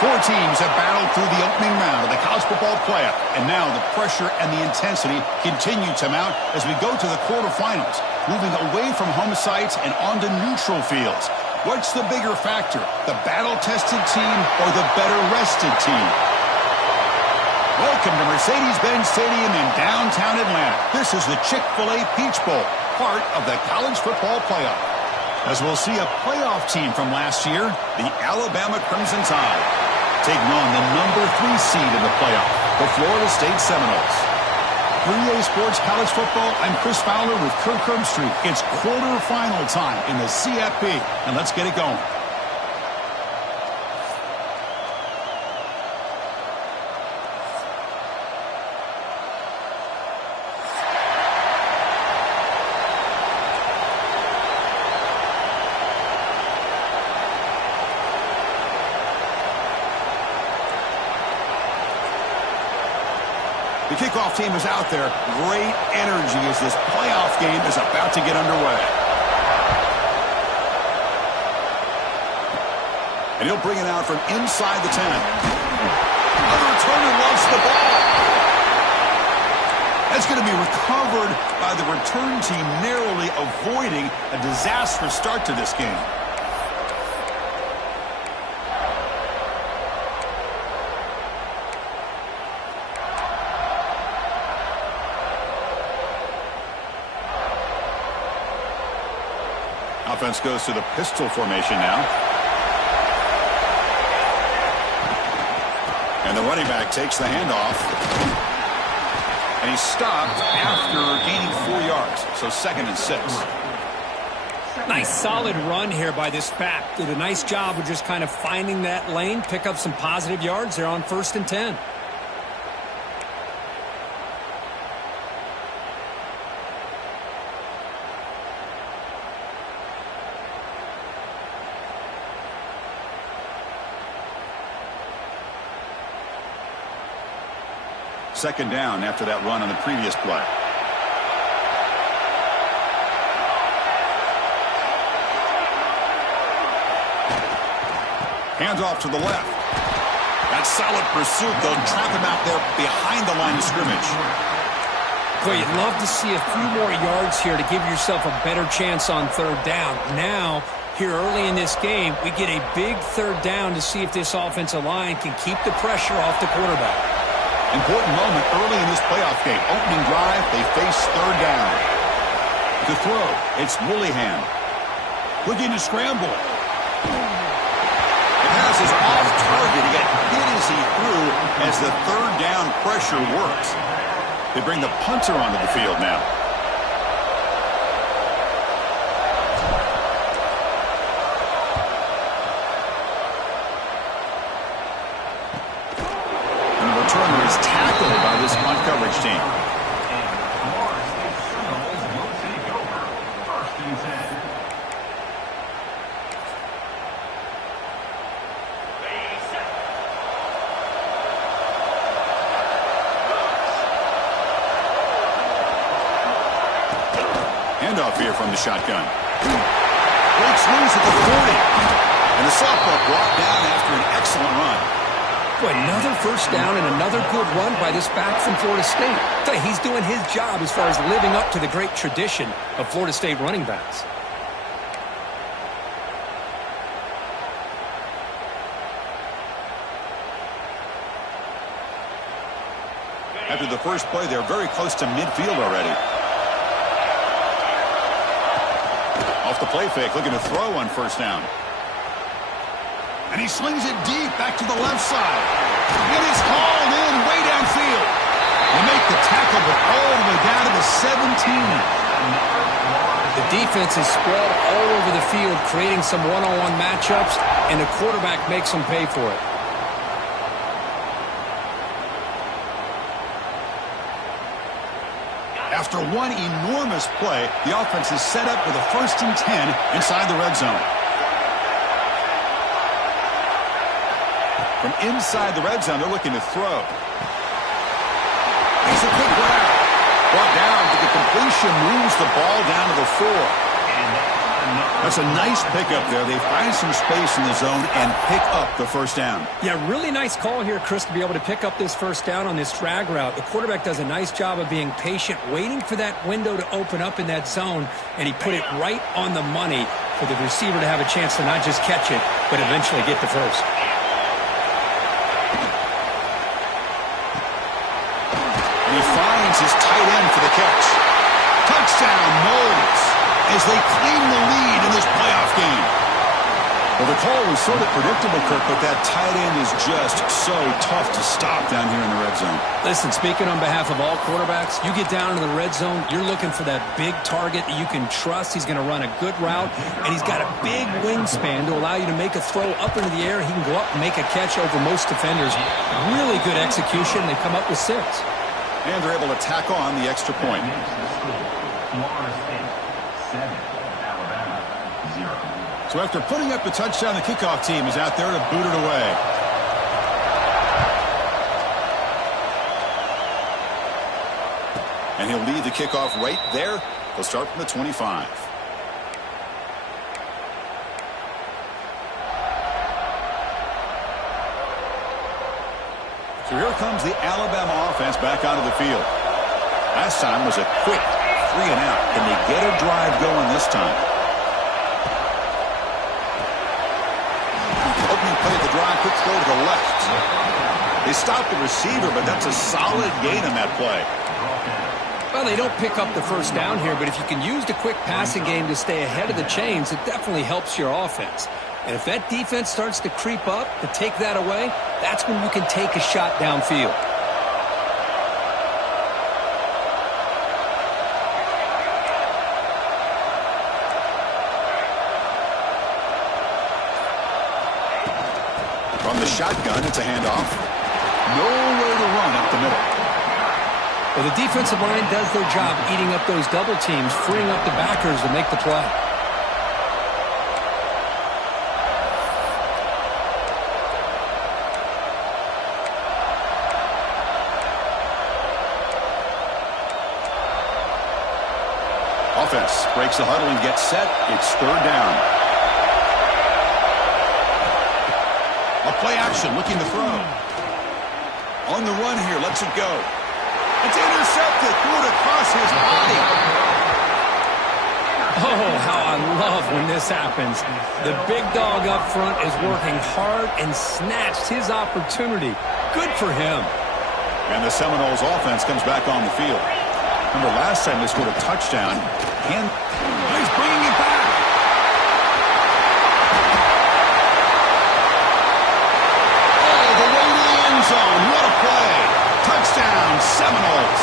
Four teams have battled through the opening round of the college football playoff, and now the pressure and the intensity continue to mount as we go to the quarterfinals, moving away from home sites and onto neutral fields. What's the bigger factor, the battle-tested team or the better-rested team? Welcome to Mercedes-Benz Stadium in downtown Atlanta. This is the Chick-fil-A Peach Bowl, part of the college football playoff. As we'll see a playoff team from last year, the Alabama Crimson Tide, taking on the number 3 seed in the playoff, the Florida State Seminoles. For EA Sports College Football, I'm Chris Fowler with Kirk Herbstreit. It's quarterfinal time in the CFP, and let's get it going. The kickoff team is out there. Great energy as this playoff game is about to get underway. And he'll bring it out from inside the 10. The returner loves the ball. That's going to be recovered by the return team, narrowly avoiding a disastrous start to this game. Offense goes to the pistol formation now. And the running back takes the handoff. And he's stopped after gaining 4 yards. So 2nd and 6. Nice solid run here by this back. Did a nice job of just kind of finding that lane, pick up some positive yards there on 1st and 10. Second down after that run on the previous play. Hands off to the left. That's solid pursuit. They'll trap him out there behind the line of scrimmage. Boy, you'd love to see a few more yards here to give yourself a better chance on 3rd down. Now, here early in this game, we get a big 3rd down to see if this offensive line can keep the pressure off the quarterback. Important moment early in this playoff game. Opening drive, they face 3rd down. To throw, it's Willingham. Looking to scramble. The pass is off target. He got hit as he threw as the 3rd down pressure works. They bring the punter onto the field now. Returner is tackled by this punt coverage team. Handoff here from the shotgun. Breaks loose at the 40. And the softball brought down after an excellent run. Another 1st down and another good run by this back from Florida State. He's doing his job as far as living up to the great tradition of Florida State running backs. After the first play, they're very close to midfield already. Off the play fake, looking to throw on 1st down. And he slings it deep back to the left side. It is hauled in way downfield. They make the tackle, but all the way down to the 17. The defense is spread all over the field, creating some one-on-one matchups, and the quarterback makes them pay for it. After one enormous play, the offense is set up with a 1st and 10 inside the red zone. From inside the red zone, they're looking to throw. Makes a quick grab. Brought down, but the completion moves the ball down to the 4. That's a nice pickup there. They find some space in the zone and pick up the first down. Yeah, really nice call here, Chris, to be able to pick up this first down on this drag route. The quarterback does a nice job of being patient, waiting for that window to open up in that zone, and he put it right on the money for the receiver to have a chance to not just catch it, but eventually get the first. And he finds his tight end for the catch. Touchdown, Knowles, as they claim the lead in this playoff game. Well, the call was sort of predictable, Kirk, but that tight end is just so tough to stop down here in the red zone. Listen, speaking on behalf of all quarterbacks, you get down to the red zone, you're looking for that big target that you can trust. He's going to run a good route, and he's got a big wingspan to allow you to make a throw up into the air. He can go up and make a catch over most defenders. Really good execution. They come up with 6. And they're able to tack on the extra point. So after putting up the touchdown, the kickoff team is out there to boot it away. And he'll lead the kickoff right there. He'll start from the 25. So here comes the Alabama offense back onto the field. Last time was a quick 3 and out. Can they get a drive going this time? Opening play of the drive, quick throw to the left. They stopped the receiver, but that's a solid gain on that play. Well, they don't pick up the first down here, but if you can use the quick passing game to stay ahead of the chains, it definitely helps your offense. And if that defense starts to creep up to take that away, that's when you can take a shot downfield. From the shotgun, it's a handoff. Nowhere to run up the middle. Well, the defensive line does their job eating up those double teams, freeing up the backers to make the play. Offense breaks the huddle and gets set. It's 3rd down. A play action, looking to throw. On the run here, lets it go. It's intercepted, threw it across his body. Oh, how I love when this happens. The big dog up front is working hard and snatched his opportunity. Good for him. And the Seminoles offense comes back on the field. Remember last time they scored a touchdown, and he's bringing it back. Oh, the way to the end zone. What a play. Touchdown, Seminoles.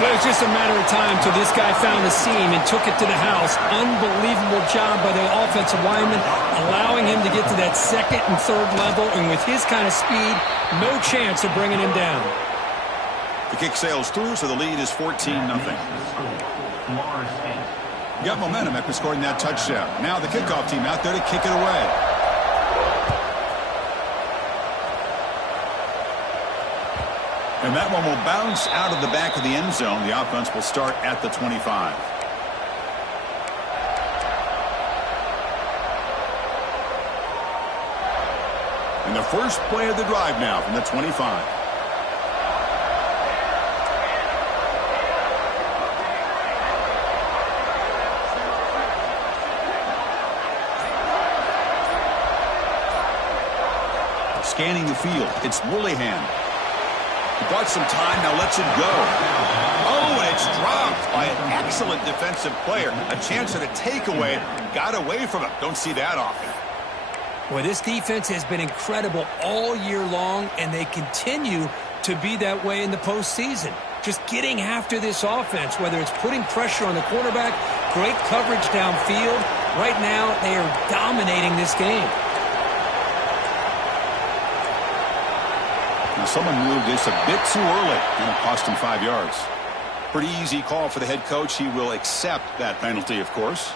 But it was just a matter of time till this guy found the seam and took it to the house. Unbelievable job by the offensive lineman, allowing him to get to that 2nd and 3rd level, and with his kind of speed, no chance of bringing him down. The kick sails through, so the lead is 14-0. Got momentum after scoring that touchdown. Now the kickoff team out there to kick it away. And that one will bounce out of the back of the end zone. The offense will start at the 25. And the first play of the drive now from the 25. Scanning the field, it's Willihan. He bought some time, now lets it go. Oh, and it's dropped by an excellent defensive player. A chance at a takeaway, got away from it. Don't see that often. Well, this defense has been incredible all year long, and they continue to be that way in the postseason. Just getting after this offense, whether it's putting pressure on the quarterback, great coverage downfield. Right now, they are dominating this game. Now, someone moved this a bit too early, and it cost him 5 yards. Pretty easy call for the head coach. He will accept that penalty, of course.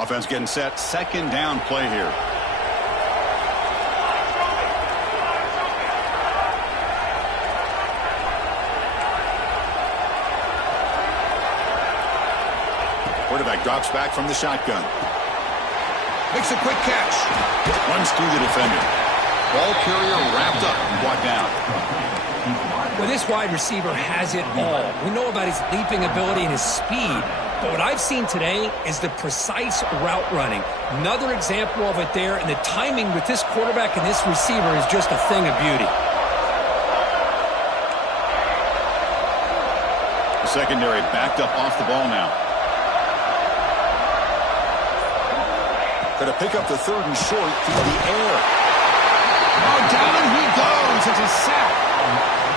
Offense getting set. Second down play here. Quarterback drops back from the shotgun. Makes a quick catch. Runs through the defender. Ball carrier wrapped up and brought down. Well, this wide receiver has it all. We know about his leaping ability and his speed. But what I've seen today is the precise route running. Another example of it there, and the timing with this quarterback and this receiver is just a thing of beauty. The secondary backed up off the ball now. Going to pick up the third and short through the air. Oh, down he goes. It's a sack.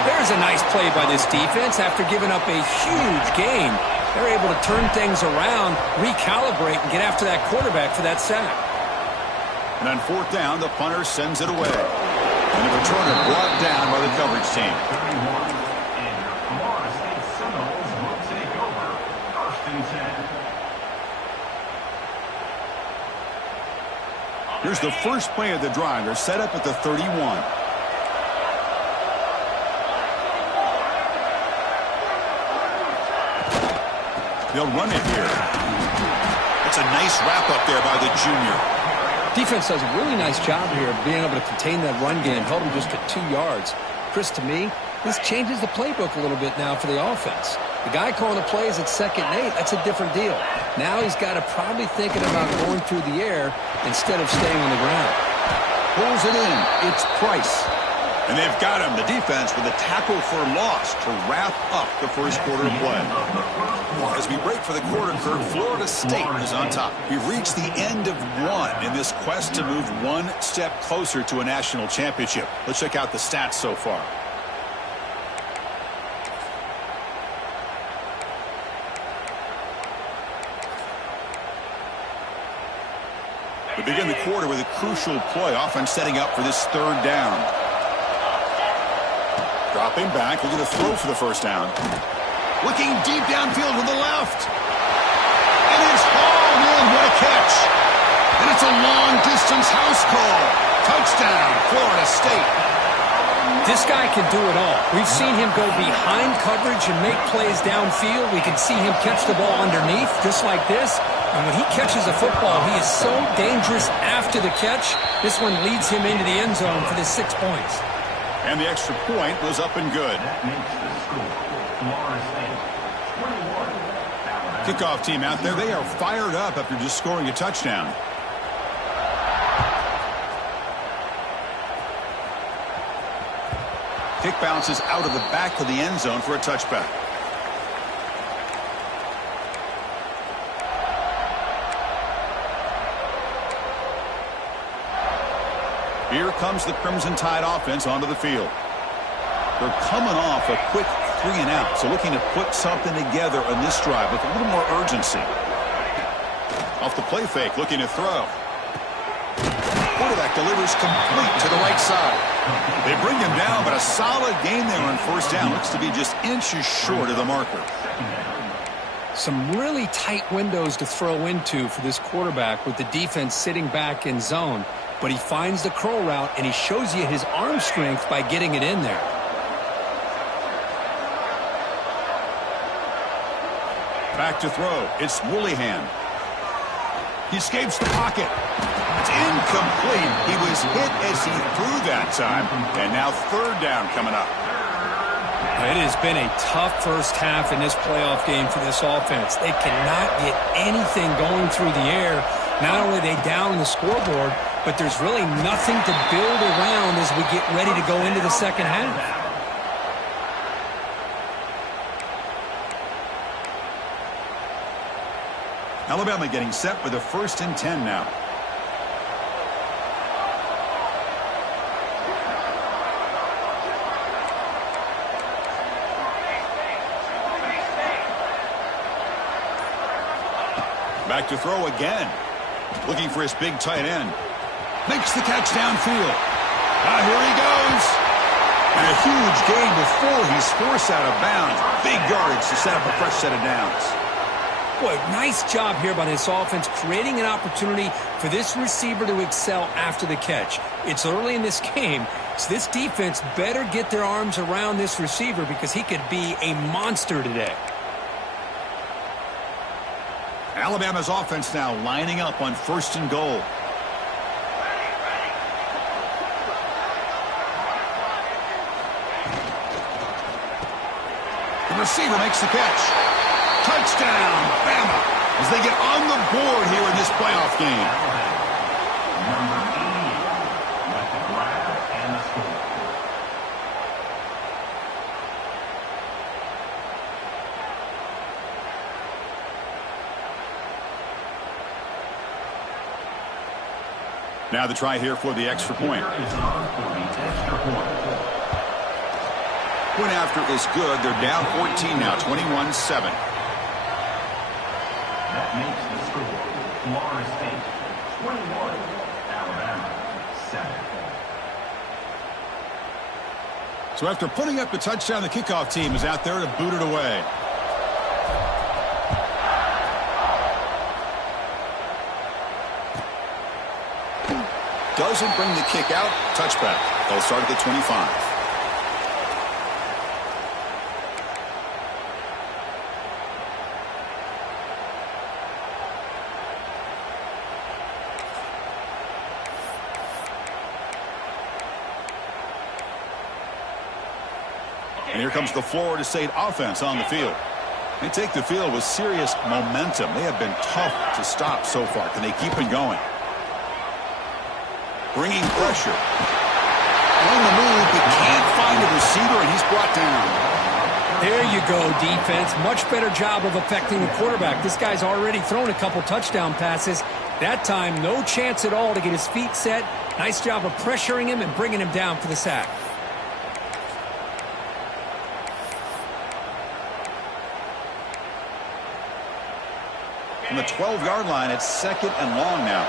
There's a nice play by this defense after giving up a huge gain. They're able to turn things around, recalibrate, and get after that quarterback for that sack. And on fourth down, the punter sends it away. And the returner brought down by the coverage team. Here's the first play of the drive. They're set up at the 31. They'll run it here. That's a nice wrap up there by the junior. Defense does a really nice job here of being able to contain that run game, held him just at 2 yards. Chris, to me, this changes the playbook a little bit now for the offense. The guy calling the plays at 2nd and 8, that's a different deal. Now he's got to probably thinking about going through the air instead of staying on the ground. Pulls it in. It's Price. And they've got him, the defense, with a tackle for loss to wrap up the first quarter of play. As we break for the quarter, Kirk, Florida State is on top. We've reached the end of one in this quest to move one step closer to a national championship. Let's check out the stats so far. We begin the quarter with a crucial play, offense setting up for this third down. Dropping back, looking to throw for the first down. Looking deep downfield to the left. And it's hauled in. What a catch. And it's a long-distance house call. Touchdown, Florida State. This guy can do it all. We've seen him go behind coverage and make plays downfield. We can see him catch the ball underneath, just like this. And when he catches a football, he is so dangerous after the catch. This one leads him into the end zone for the 6 points. And the extra point was up and good. Kickoff team out there, they are fired up after just scoring a touchdown. Kick bounces out of the back of the end zone for a touchback. Here comes the Crimson Tide offense onto the field. They're coming off a quick 3 and out, so looking to put something together on this drive with a little more urgency. Off the play fake, looking to throw. Quarterback delivers complete to the right side. They bring him down, but a solid gain there on first down. Looks to be just inches short of the marker. Some really tight windows to throw into for this quarterback with the defense sitting back in zone. But he finds the curl route, and he shows you his arm strength by getting it in there. Back to throw. It's Woolihan. He escapes the pocket. It's incomplete. He was hit as he threw that time. And now third down coming up. It has been a tough first half in this playoff game for this offense. They cannot get anything going through the air. Not only are they down on the scoreboard, but there's really nothing to build around as we get ready to go into the second half. Alabama getting set with a 1st and 10 now. Back to throw again. Looking for his big tight end. Makes the catch downfield. Here he goes. And a huge gain before he's forced out of bounds. Big yardage to set up a fresh set of downs. Boy, nice job here by this offense, creating an opportunity for this receiver to excel after the catch. It's early in this game, so this defense better get their arms around this receiver because he could be a monster today. Alabama's offense now lining up on 1st and goal. The receiver makes the catch. Touchdown, Bama, as they get on the board here in this playoff game. Number 80 with the grab and the score. Now the try here for the extra point. Point after is good. They're down 14 now, 21-7. That makes the score Florida State 21, Alabama 7. So after putting up the touchdown, the kickoff team is out there to boot it away. Doesn't bring the kick out. Touchback. They'll start at the 25. And here comes the Florida State offense on the field. They take the field with serious momentum. They have been tough to stop so far. Can they keep it going? Bringing pressure. On the move, but can't find a receiver, and he's brought down. There you go, defense. Much better job of affecting the quarterback. This guy's already thrown a couple touchdown passes. That time, no chance at all to get his feet set. Nice job of pressuring him and bringing him down for the sack. From the 12-yard line, it's 2nd and long now.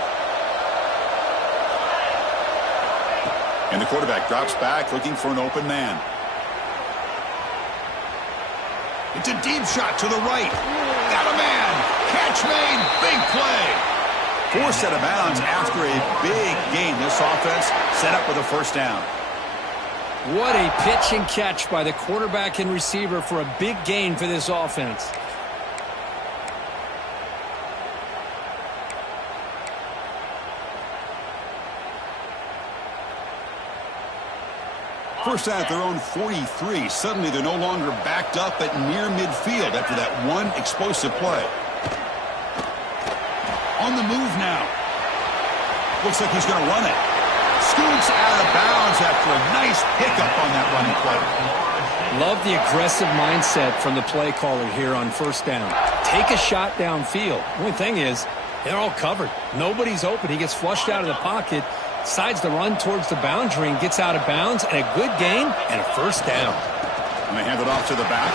And the quarterback drops back, looking for an open man. It's a deep shot to the right. Got a man. Catch made. Big play. Forced out of bounds after a big gain. This offense set up with a first down. What a pitch and catch by the quarterback and receiver for a big gain for this offense. First down at their own 43. Suddenly they're no longer backed up at near midfield after that one explosive play. On the move now. Looks like he's going to run it. Scoots out of bounds after a nice pickup on that running play. Love the aggressive mindset from the play caller here on first down. Take a shot downfield. The only thing is, they're all covered. Nobody's open. He gets flushed out of the pocket. Decides to run towards the boundary and gets out of bounds, and a good gain and a first down. And they hand it off to the back.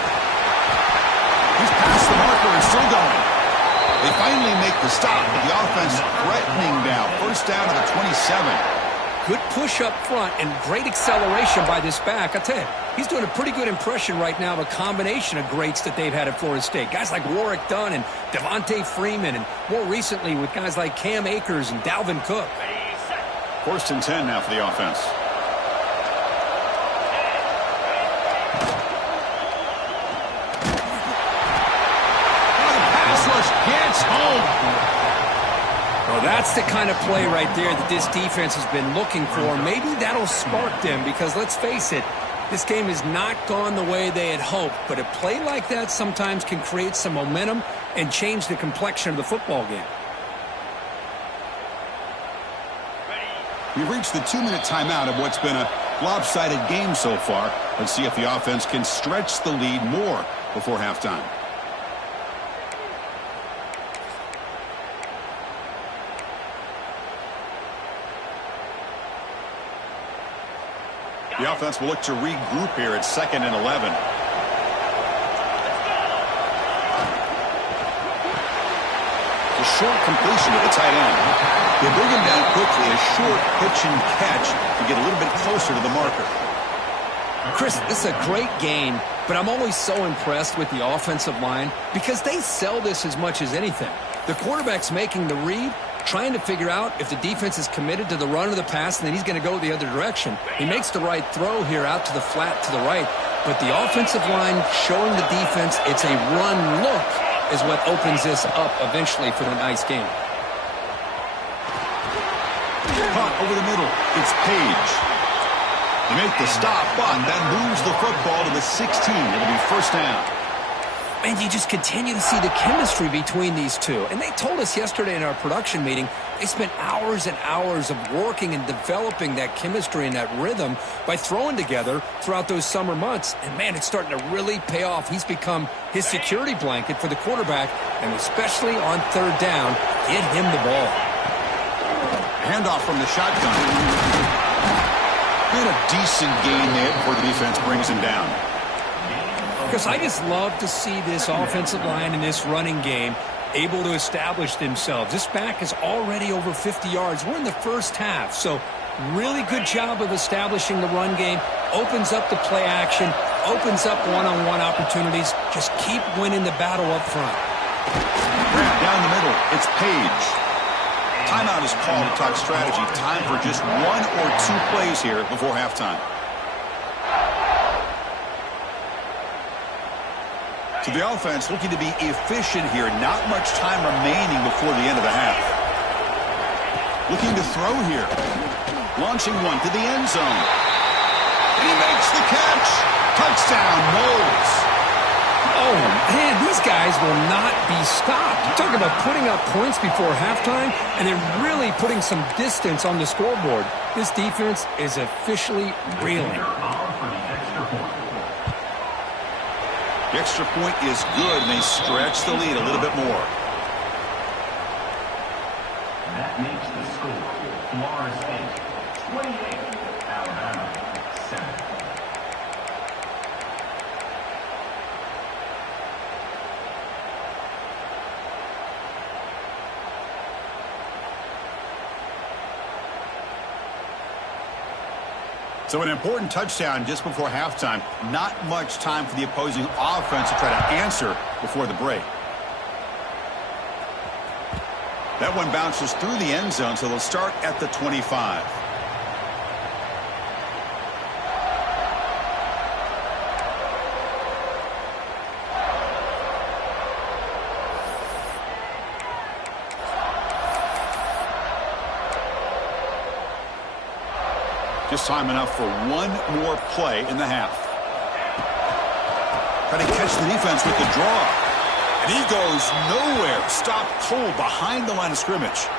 He's past the marker and still going. They finally make the stop, but the offense threatening now. First down to the 27. Good push up front and great acceleration by this back. I tell you, he's doing a pretty good impression right now of a combination of greats that they've had at Florida State. Guys like Warwick Dunn and Devontae Freeman, and more recently with guys like Cam Akers and Dalvin Cook. 1st and 10 now for the offense. The pass rush gets home. Well, that's the kind of play right there that this defense has been looking for. Maybe that'll spark them because, let's face it, this game has not gone the way they had hoped. But a play like that sometimes can create some momentum and change the complexion of the football game. We've reached the 2-minute timeout of what's been a lopsided game so far. Let's see if the offense can stretch the lead more before halftime. The offense will look to regroup here at 2nd and 11. A short completion to the tight end. They bring him down quickly, a short pitch and catch to get a little bit closer to the marker. Chris, this is a great game, but I'm always so impressed with the offensive line because they sell this as much as anything. The quarterback's making the read, trying to figure out if the defense is committed to the run or the pass, and then he's going to go the other direction. He makes the right throw here out to the flat to the right, but the offensive line showing the defense it's a run look is what opens this up eventually for the nice game. Caught over the middle. It's Page. They make the stop, but that moves the football to the 16. It'll be first down. And you just continue to see the chemistry between these two. And they told us yesterday in our production meeting, they spent hours and hours of working and developing that chemistry and that rhythm by throwing together throughout those summer months. And, man, it's starting to really pay off. He's become his security blanket for the quarterback, and especially on third down, get him the ball. Handoff from the shotgun. And a decent gain there before the defense brings him down. Because I just love to see this offensive line in this running game able to establish themselves. This back is already over 50 yards. We're in the first half, so really good job of establishing the run game. Opens up the play action, opens up one-on-one opportunities. Just keep winning the battle up front. Down the middle, it's Page. Timeout is called to talk strategy. Time for just one or two plays here before halftime. So the offense looking to be efficient here. Not much time remaining before the end of the half. Looking to throw here. Launching one to the end zone. And he makes the catch. Touchdown, Knowles. Oh, man, these guys will not be stopped. You're talking about putting up points before halftime and then really putting some distance on the scoreboard. This defense is officially reeling. The extra point is good, and they stretch the lead a little bit more. That makes the score Florida State 28, Alabama 7. So an important touchdown just before halftime. Not much time for the opposing offense to try to answer before the break. That one bounces through the end zone, so they'll start at the 25. Just time enough for one more play in the half. Trying to catch the defense with the draw. And he goes nowhere. Stopped cold behind the line of scrimmage.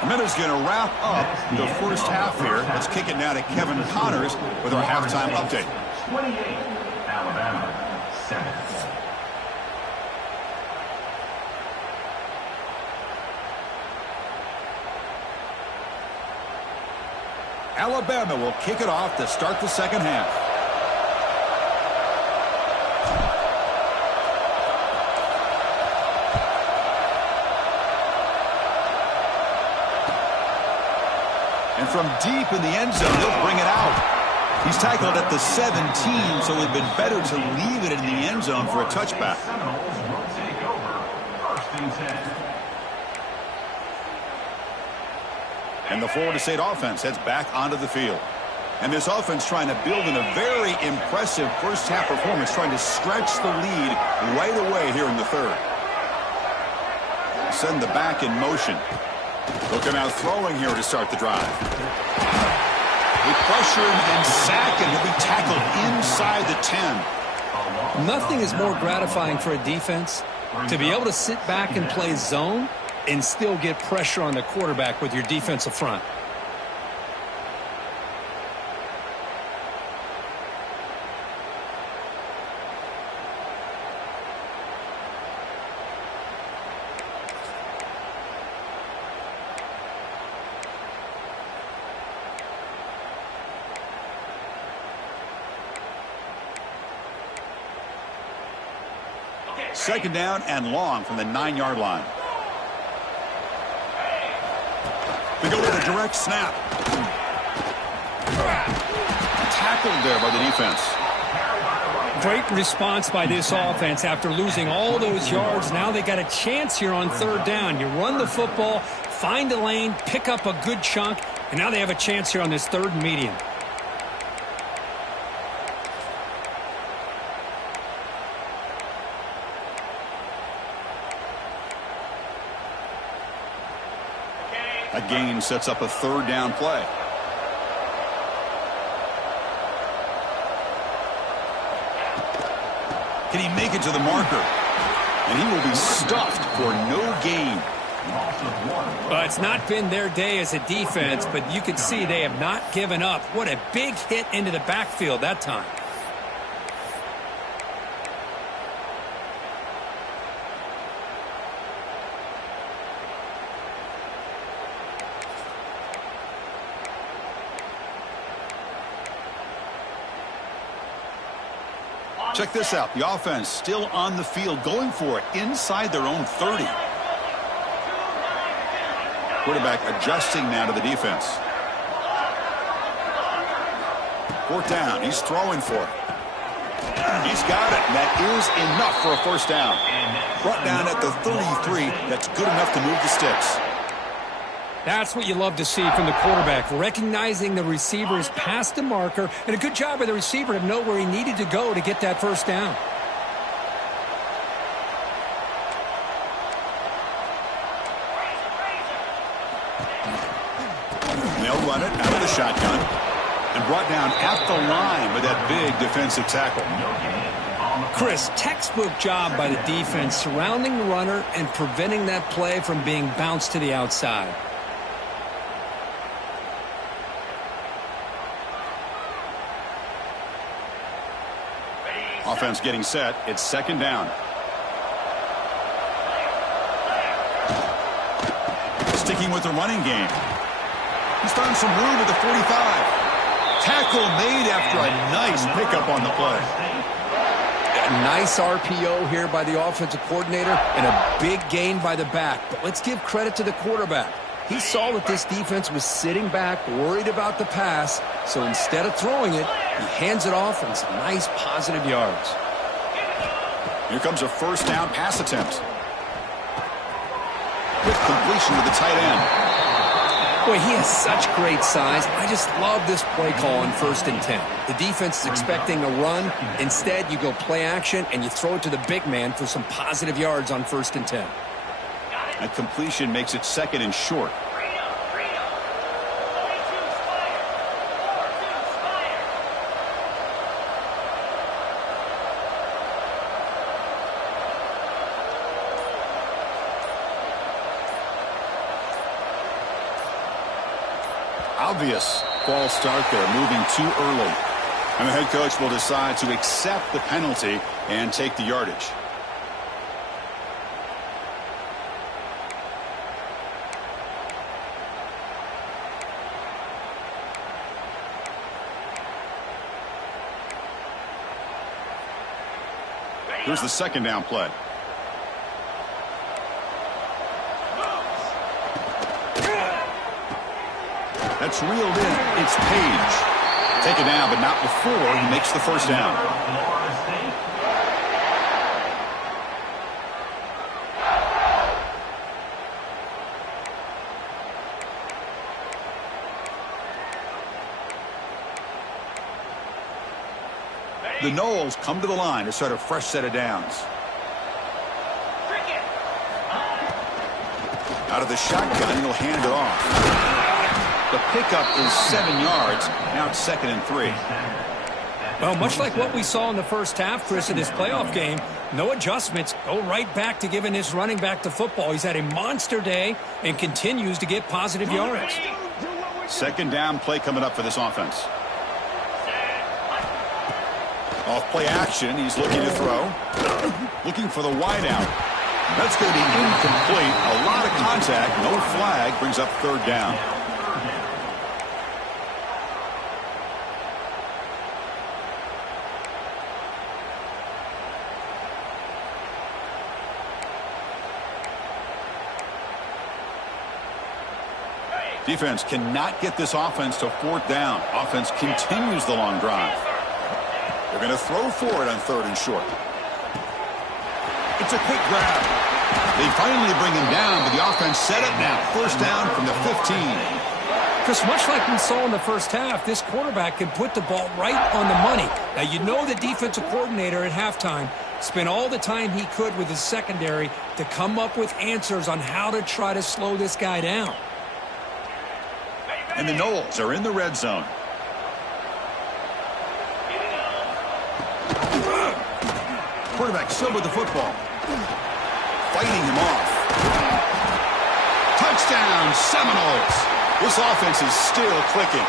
The minute's going to wrap up the first half here. Let's kick it now to Kevin Connors with our halftime update. 28, Alabama 7. Alabama will kick it off to start the second half. And from deep in the end zone, he'll bring it out. He's tackled at the 17, so it would have been better to leave it in the end zone for a touchback. Seminoles will take over first and 10. And the Florida State offense heads back onto the field. And this offense trying to build in a very impressive first-half performance, trying to stretch the lead right away here in the third. Send the back in motion. Looking out throwing here to start the drive. They pressure him and sack him. He'll be tackled inside the 10. Nothing is more gratifying for a defense to be able to sit back and play zone and still get pressure on the quarterback with your defensive front. Second down and long from the 9-yard line. They go with a direct snap. tackled there by the defense. Great response by this offense after losing all those yards. Now they got a chance here on third down. You run the football, find a lane, pick up a good chunk, and now they have a chance here on this third and medium. A gain sets up a third down play. Can he make it to the marker? And he will be stuffed for no gain. It's not been their day as a defense, but you can see they have not given up. What a big hit into the backfield that time. Check this out. The offense still on the field, going for it inside their own 30. Quarterback adjusting now to the defense. Fourth down. He's throwing for it. He's got it. And that is enough for a first down. Brought down at the 33. That's good enough to move the sticks. That's what you love to see from the quarterback, recognizing the receiver's past the marker, and a good job by the receiver to know where he needed to go to get that first down. They'll run it out of the shotgun and brought down at the line with that big defensive tackle. Chris, textbook job by the defense surrounding the runner and preventing that play from being bounced to the outside. Offense getting set. It's second down. Sticking with the running game. He's found some room at the 45. Tackle made after a nice pickup on the play. A nice RPO here by the offensive coordinator and a big gain by the back. But let's give credit to the quarterback. He saw that this defense was sitting back, worried about the pass, so instead of throwing it, he hands it off and some nice positive yards. Here comes a first down pass attempt. With completion to the tight end. Boy, he has such great size. I just love this play call on 1st and 10. The defense is expecting a run. Instead, you go play action and you throw it to the big man for some positive yards on 1st and 10. That completion makes it second and short. Obvious false start there, moving too early. And the head coach will decide to accept the penalty and take the yardage. Here's the second down play. That's reeled in. It's Page. Take it down, but not before he makes the first down. The Noles come to the line to start a fresh set of downs. Out of the shotgun, he'll hand it off. The pickup is 7 yards. Now it's 2nd and 3. Well, much like what we saw in the first half, Chris, in this playoff game, no adjustments. Go right back to giving his running back the football. He's had a monster day and continues to get positive yards. Second down play coming up for this offense. Off play action. He's looking to throw. Looking for the wide out. That's going to be incomplete. A lot of contact. No flag. Brings up third down. Defense cannot get this offense to fourth down. Offense continues the long drive. They're going to throw for it on 3rd and short. It's a quick grab. They finally bring him down, but the offense set up now. 1st down from the 15. Chris, much like we saw in the first half, this quarterback can put the ball right on the money. Now, you know the defensive coordinator at halftime spent all the time he could with his secondary to come up with answers on how to try to slow this guy down. And the Noles are in the red zone. Quarterback still with the football. Fighting him off. Touchdown, Seminoles. This offense is still clicking.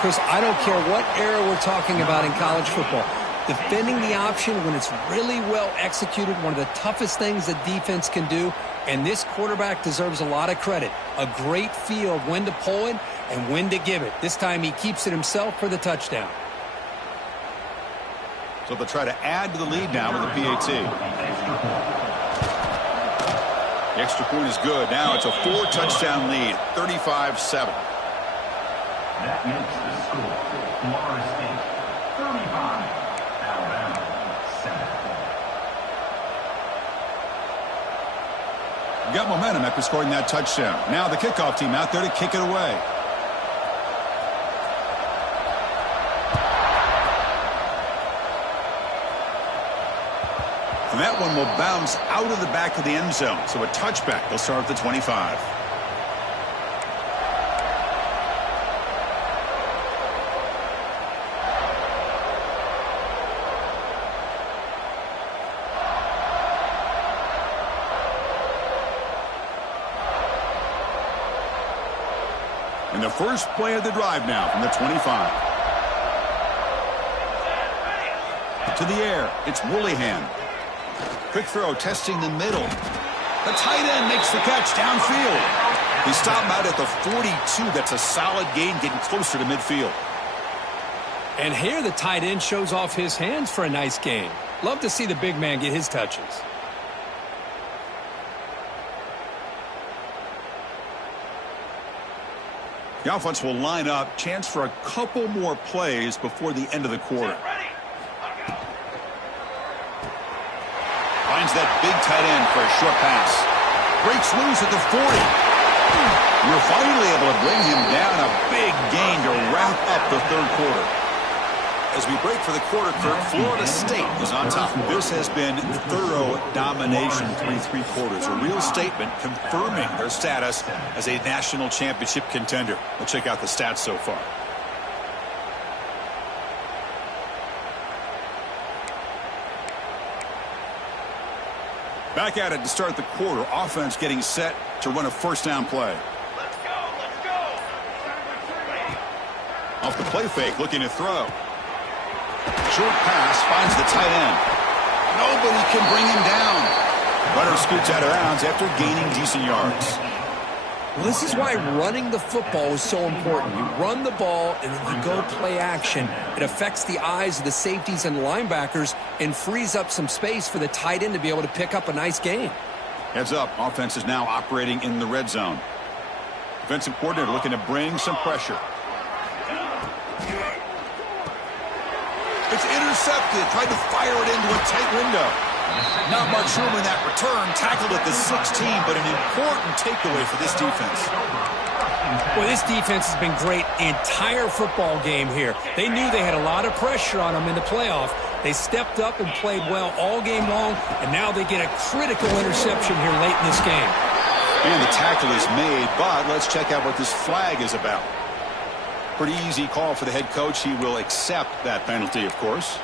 Chris, I don't care what era we're talking about in college football. Defending the option when it's really well executed, one of the toughest things that defense can do, and this quarterback deserves a lot of credit. A great feel of when to pull it and when to give it. This time he keeps it himself for the touchdown. So they'll try to add to the lead now with the PAT. The extra point is good. Now it's a 4-touchdown lead, 35-7. That makes the score Florida State 35, Alabama 7. Got momentum after scoring that touchdown. Now the kickoff team out there to kick it away. And that one will bounce out of the back of the end zone. So a touchback. They'll start at the 25. And the first play of the drive now from the 25. To the air. It's Woolihan. Quick throw, testing the middle. The tight end makes the catch downfield. He stopped out at the 42. That's a solid gain, getting closer to midfield. And here the tight end shows off his hands for a nice gain. Love to see the big man get his touches. The offense will line up. Chance for a couple more plays before the end of the quarter. Finds that big tight end for a short pass. Breaks loose at the 40. You're finally able to bring him down. A big gain to wrap up the 3rd quarter. As we break for the quarter, Kirk, Florida State is on top. This has been thorough domination through 3 quarters. A real statement confirming their status as a national championship contender. We'll check out the stats so far. Back at it to start the quarter. Offense getting set to run a 1st down play. Let's go. Off the play fake, looking to throw. Short pass finds the tight end. Nobody can bring him down. Runner scoots out of bounds after gaining decent yards. Well, this is why running the football is so important. You run the ball, and then you go play action. It affects the eyes of the safeties and linebackers and frees up some space for the tight end to be able to pick up a nice gain. Heads up. Offense is now operating in the red zone. Defensive coordinator looking to bring some pressure. It's intercepted. Tried to fire it into a tight window. Not much room in that return. Tackled at the 16, but an important takeaway for this defense. Well, this defense has been great the entire football game here. They knew they had a lot of pressure on them in the playoff. They stepped up and played well all game long, and now they get a critical interception here late in this game. And the tackle is made, but let's check out what this flag is about. Pretty easy call for the head coach. He will accept that penalty, of course.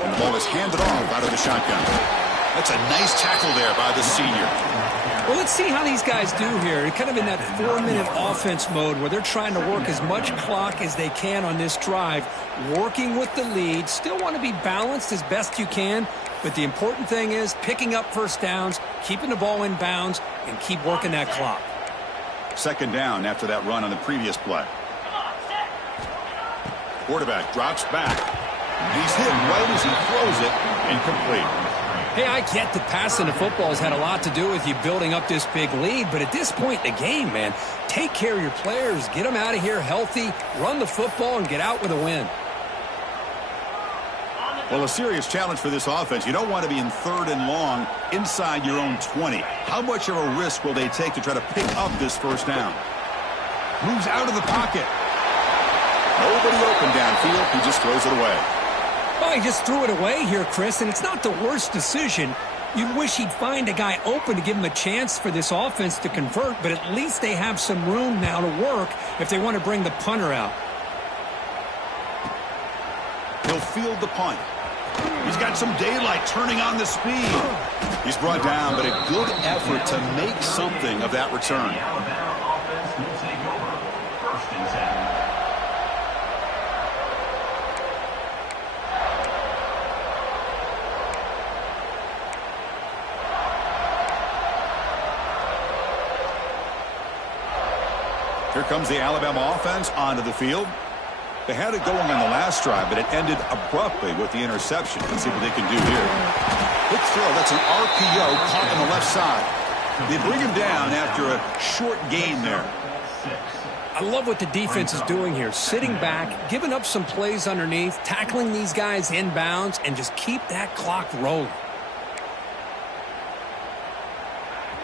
And the ball is handed off out of the shotgun. That's a nice tackle there by the senior. Well, let's see how these guys do here. They're kind of in that 4-minute offense mode where they're trying to work as much clock as they can on this drive, working with the lead. Still want to be balanced as best you can, but the important thing is picking up 1st downs, keeping the ball in bounds, and keep working that clock. Second down after that run on the previous play. Quarterback drops back. He's hit right as he throws it, incomplete. Hey, I get that passing the football has had a lot to do with you building up this big lead, but at this point in the game, man, take care of your players, get them out of here healthy, run the football, and get out with a win. Well, a serious challenge for this offense. You don't want to be in third and long inside your own 20. How much of a risk will they take to try to pick up this first down? Moves out of the pocket. Nobody open downfield. He just throws it away. Well, he just threw it away here, Chris, and it's not the worst decision. You'd wish he'd find a guy open to give him a chance for this offense to convert, but at least they have some room now to work if they want to bring the punter out. He'll field the punt. He's got some daylight turning on the speed. He's brought down, but a good effort to make something of that return. The Alabama offense will take over. 1st and 10. Here comes the Alabama offense onto the field. They had it going on the last drive, but it ended abruptly with the interception. Let's see what they can do here. Quick throw. That's an RPO caught on the left side. They bring him down after a short gain there. I love what the defense is doing here. Sitting back, giving up some plays underneath, tackling these guys inbounds, and just keep that clock rolling.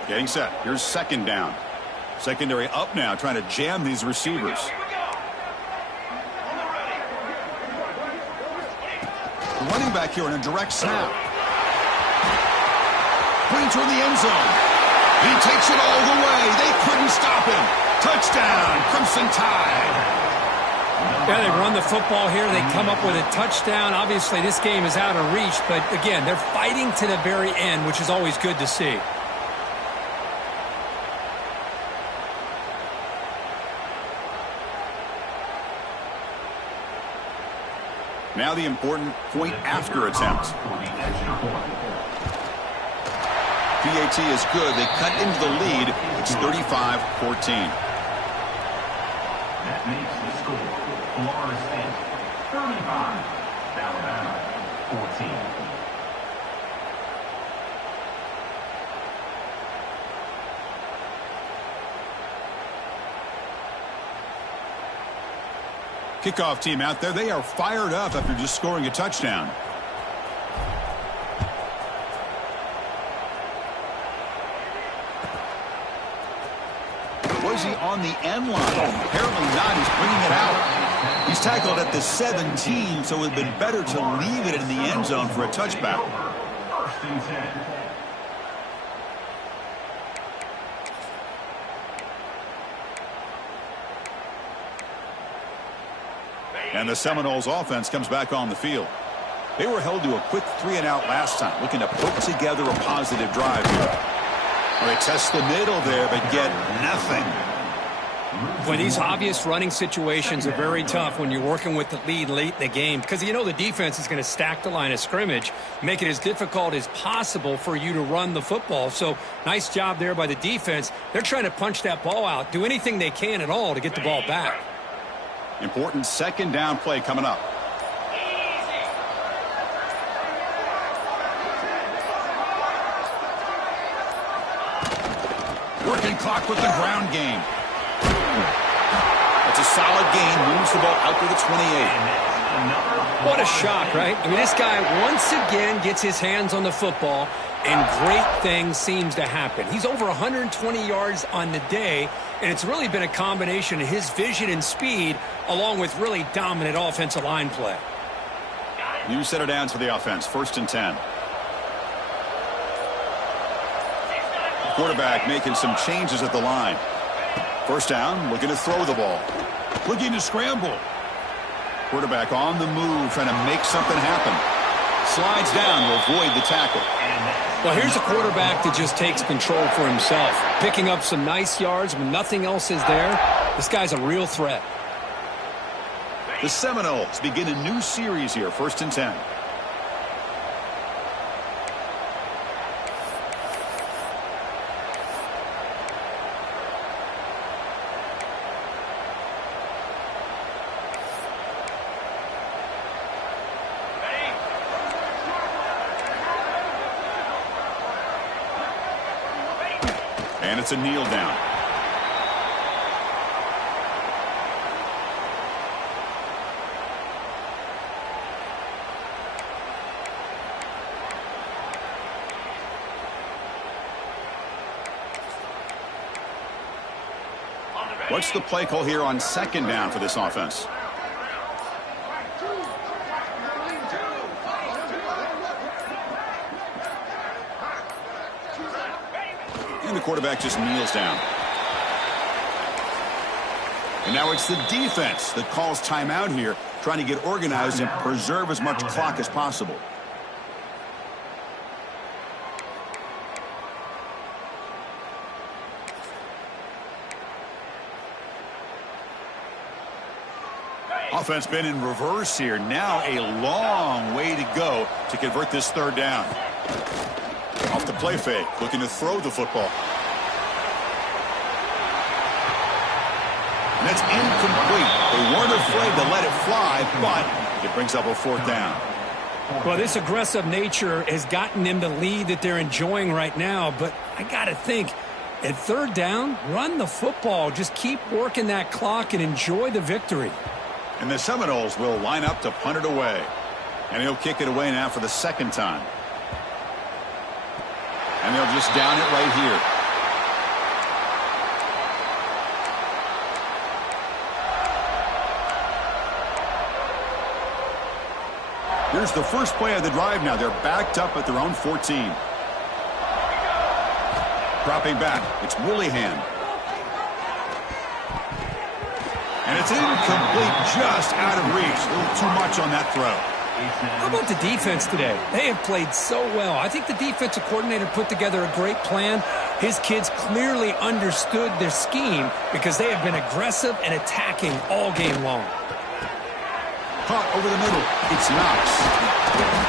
Getting set. Here's second down. Secondary up now, trying to jam these receivers. The running back here in a direct snap. Putting toward the end zone. He takes it all the way. They couldn't stop him. Touchdown, Crimson Tide. Yeah, they run the football here. They come up with a touchdown. Obviously, this game is out of reach, but again, they're fighting to the very end, which is always good to see. Now the important point after attempt. PAT is good. They cut into the lead. It's 35-14. That makes the score. Florida State 35, Alabama 14. Kickoff team out there. They are fired up after just scoring a touchdown. Was he on the end line? Apparently not. He's bringing it out. He's tackled at the 17, so it would have been better to leave it in the end zone for a touchback. 1st and 10. And the Seminoles offense comes back on the field. They were held to a quick 3-and-out last time, looking to put together a positive drive here. Well, they test the middle there, but get nothing. Well, these obvious running situations are very tough when you're working with the lead late in the game because you know the defense is going to stack the line of scrimmage, make it as difficult as possible for you to run the football. So nice job there by the defense. They're trying to punch that ball out, do anything they can at all to get the ball back. Important second down play coming up. Working clock with the ground game. It's a solid gain. Moves the ball out to the 28. What a shock, right? I mean, this guy once again gets his hands on the football, and great things seems to happen. He's over 120 yards on the day, and it's really been a combination of his vision and speed along with really dominant offensive line play. You set it down to the offense. 1st and 10. The quarterback making some changes at the line. First down, looking to throw the ball. Looking to scramble. Quarterback on the move, trying to make something happen. Slides down to avoid the tackle. Well, here's a quarterback that just takes control for himself. Picking up some nice yards when nothing else is there. This guy's a real threat. The Seminoles begin a new series here. 1st and 10. And it's a kneel down. What's the play call here on second down for this offense? And the quarterback just kneels down. And now it's the defense that calls timeout here, trying to get organized and preserve as much clock as possible. Offense been in reverse here. Now a long way to go to convert this third down. Off the play fake, looking to throw the football. And that's incomplete. They weren't afraid to let it fly, but it brings up a fourth down. Well, this aggressive nature has gotten them the lead that they're enjoying right now, but I got to think, at third down, run the football. Just keep working that clock and enjoy the victory. And the Seminoles will line up to punt it away. And he'll kick it away now for the second time. And they'll just down it right here. Here's the first play of the drive now. They're backed up at their own 14. Dropping back, it's Willingham. And it's incomplete, just out of reach. A little too much on that throw. How about the defense today? They have played so well. I think the defensive coordinator put together a great plan. His kids clearly understood their scheme because they have been aggressive and attacking all game long. Caught over the middle. It's Knox.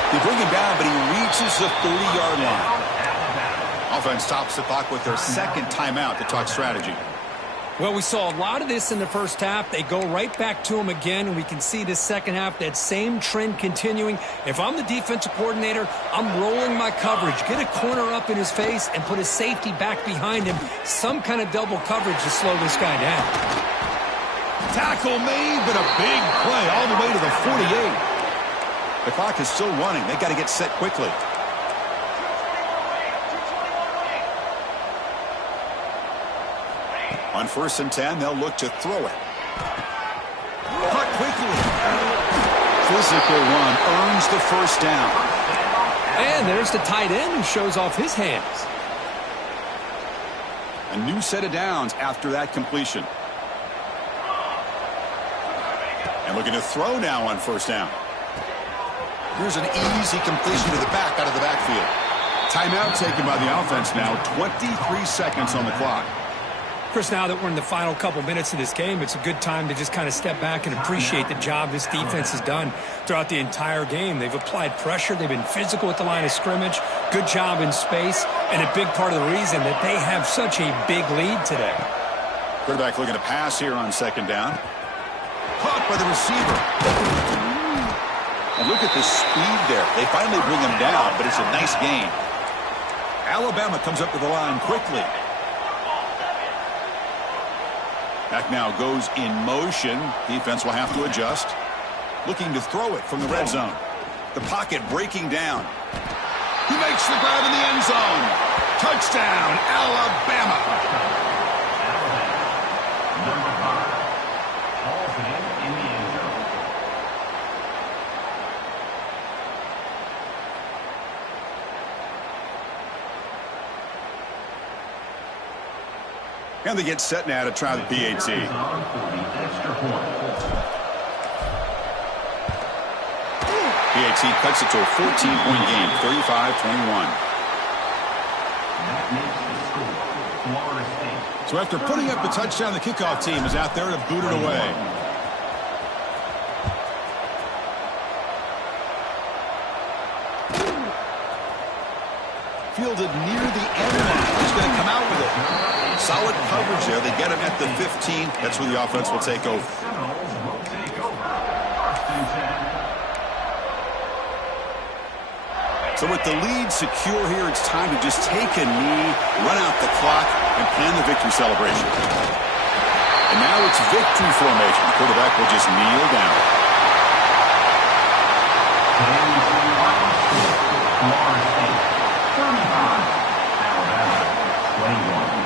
They bring him down, but he reaches the 30-yard line. Offense stops the clock with their second timeout to talk strategy. Well, we saw a lot of this in the first half. They go right back to him again, and we can see this second half, that same trend continuing. If I'm the defensive coordinator, I'm rolling my coverage. Get a corner up in his face and put a safety back behind him. Some kind of double coverage to slow this guy down. Tackle made, but a big play all the way to the 48. The clock is still running. They got to get set quickly. On 1st and 10, they'll look to throw it. Cut quickly. Physical run earns the first down. And there's the tight end who shows off his hands. A new set of downs after that completion. And looking to throw now on 1st down. Here's an easy completion to the back out of the backfield. Timeout taken by the offense now. 23 seconds on the clock. Chris, now that we're in the final couple minutes of this game, it's a good time to just kind of step back and appreciate the job this defense has done throughout the entire game. They've applied pressure. They've been physical at the line of scrimmage. Good job in space. And a big part of the reason that they have such a big lead today. Quarterback looking to pass here on 2nd down. Caught by the receiver. And look at the speed there. They finally bring him down, but it's a nice gain. Alabama comes up to the line quickly. Back now goes in motion. Defense will have to adjust. Looking to throw it from the red zone. The pocket breaking down. He makes the grab in the end zone. Touchdown, Alabama. Number 5. Hall's in the end zone. And they get set now to try the PAT. PAT cuts it to a 14-point game, 35-21. So after putting up the touchdown, the kickoff team is out there to boot it away. Fielded near the end line. He's going to come out with it. Solid coverage there. They get him at the 15. That's where the offense will take over. So with the lead secure here, it's time to just take a knee, run out the clock, and plan the victory celebration. And now it's victory formation. Quarterback will just kneel down. Florida State, 35, Alabama, 21.